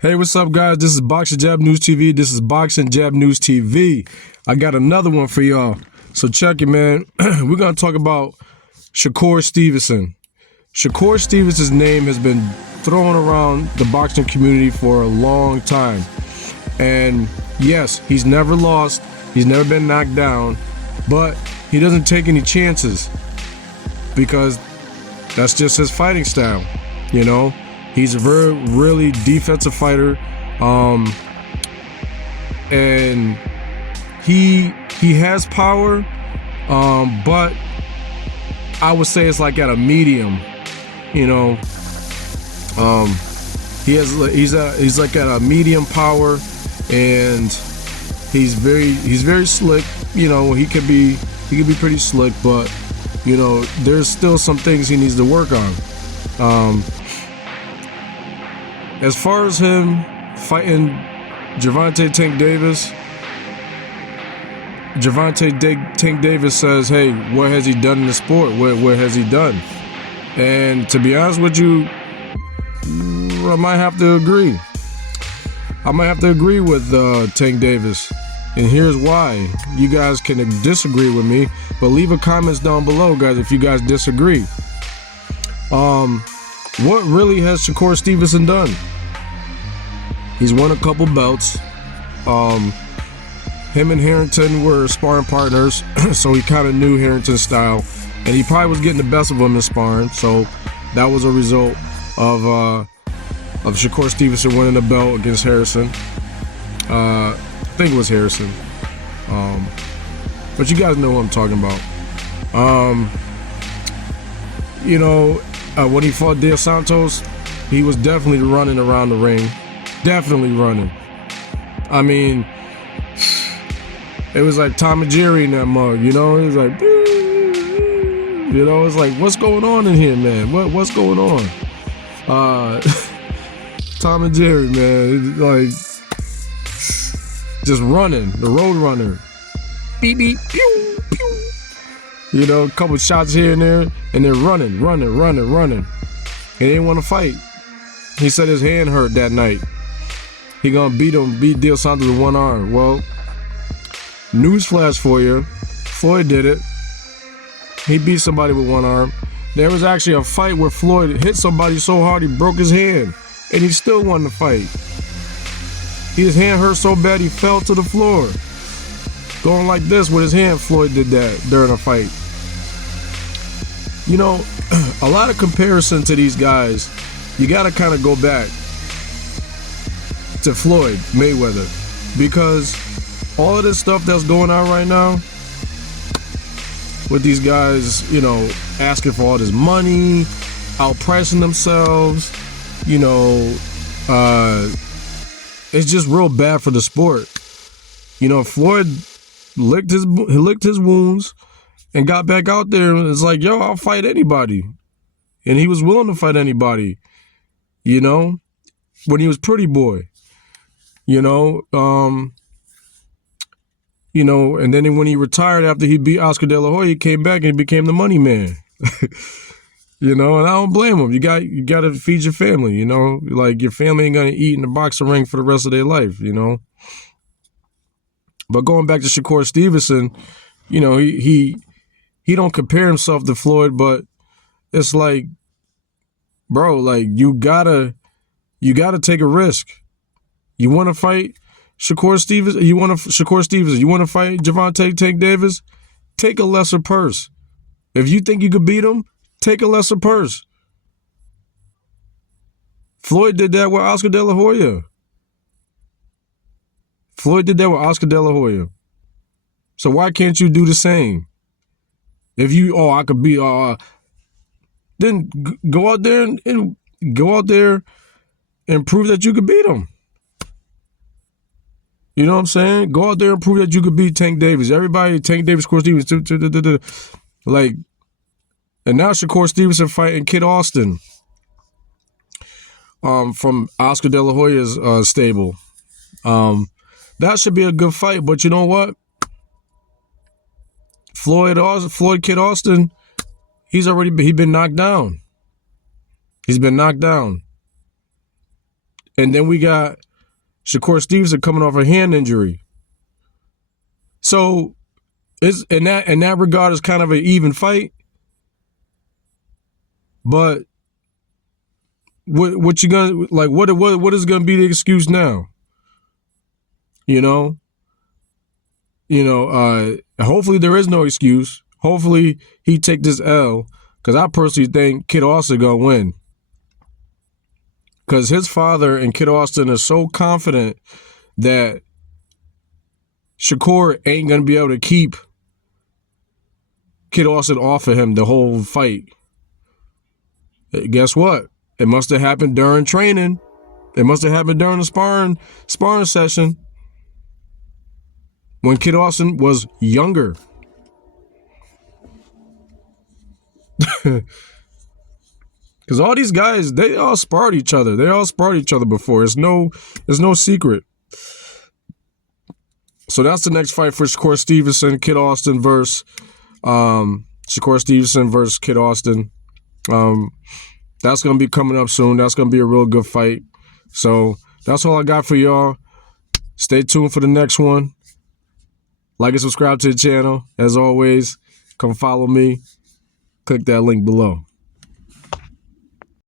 Hey, what's up, guys? This is Boxing Jab News TV. This is Boxing Jab News TV. I got another one for y'all. So check it, man. We're going to talk about Shakur Stevenson. Shakur Stevenson's name has been thrown around the boxing community for a long time. And yes, he's never lost. He's never been knocked down. But he doesn't take any chances because that's just his fighting style, you know? He's a really defensive fighter, and he has power, but I would say it's like at a medium, you know. He's like at a medium power, and he's very slick. You know, he could be pretty slick, but you know, there's still some things he needs to work on. As far as him fighting Gervonta Tank Davis, Tank Davis says, hey, what has he done in the sport? What has he done? And to be honest with you, I might have to agree. I might have to agree with Tank Davis. And here's why. You guys can disagree with me, but leave a comments down below, guys, if you guys disagree. What really has Shakur Stevenson done? He's won a couple belts. Him and Harrington were sparring partners, so he kind of knew Harrington's style, and he probably was getting the best of him in sparring. So that was a result of Shakur Stevenson winning the belt against Harrison. I think it was Harrison. But you guys know what I'm talking about. You know, when he fought Dos Santos, he was definitely running around the ring. Definitely running. I mean, it was like Tom and Jerry in that mug, you know? It was like, you know, it's like, what's going on in here, man? What's going on? Tom and Jerry, man, like, just running, the road runner. Beep, beep, pew, pew. You know, a couple shots here and there, and they're running. He didn't want to fight. He said his hand hurt that night. He gonna beat Dos Santos with one arm. Well, newsflash for you, Floyd did it. He beat somebody with one arm. There was actually a fight where Floyd hit somebody so hard he broke his hand, and he still won the fight. His hand hurt so bad he fell to the floor. Going like this with his hand, Floyd did that during a fight. You know, a lot of comparison to these guys, you gotta kind of go back to Floyd Mayweather, because all of this stuff that's going on right now with these guys, you know, asking for all this money, outpricing themselves, you know, it's just real bad for the sport. You know, Floyd licked his wounds and got back out there and it's like, yo, I'll fight anybody. And he was willing to fight anybody, you know, when he was Pretty Boy. You know, and then when he retired after he beat Oscar De La Hoya, he came back and he became the money man. You know, and I don't blame him. You got to feed your family, you know, like your family ain't gonna eat in the boxing ring for the rest of their life, you know. But going back to Shakur Stevenson, you know, he don't compare himself to Floyd, but it's like, bro, like you gotta take a risk. You want to fight Shakur Stevenson? You want to fight Gervonta Tank Davis? Take a lesser purse. If you think you could beat him, take a lesser purse. Floyd did that with Oscar De La Hoya. So why can't you do the same? If you, I could be, then go out there and prove that you could beat him. You know what I'm saying? Go out there and prove that you could beat Tank Davis. Everybody, Tank Davis, Shakur Stevenson, like, and now Shakur Stevenson fighting Kid Austin from Oscar De La Hoya's stable. That should be a good fight, but you know what? Floyd Kid Austin, he's been knocked down. He's been knocked down. And then we got Shakur Stevenson coming off a hand injury. So it's in that regard, it's kind of an even fight. But what you gonna like? What is gonna be the excuse now? Hopefully there is no excuse. Hopefully he take this L, because I personally think Kid Austin gonna win. Because his father and Kid Austin are so confident that Shakur ain't gonna be able to keep Kid Austin off of him the whole fight. Guess what? It must have happened during training. It must have happened during the sparring session when Kid Austin was younger. Because all these guys, they all sparred each other. They all sparred each other before. It's no secret. So that's the next fight for Shakur Stevenson, Kid Austin versus Shakur Stevenson versus Kid Austin. That's going to be coming up soon. That's going to be a real good fight. So that's all I got for y'all. Stay tuned for the next one. Like and subscribe to the channel. As always, come follow me. Click that link below.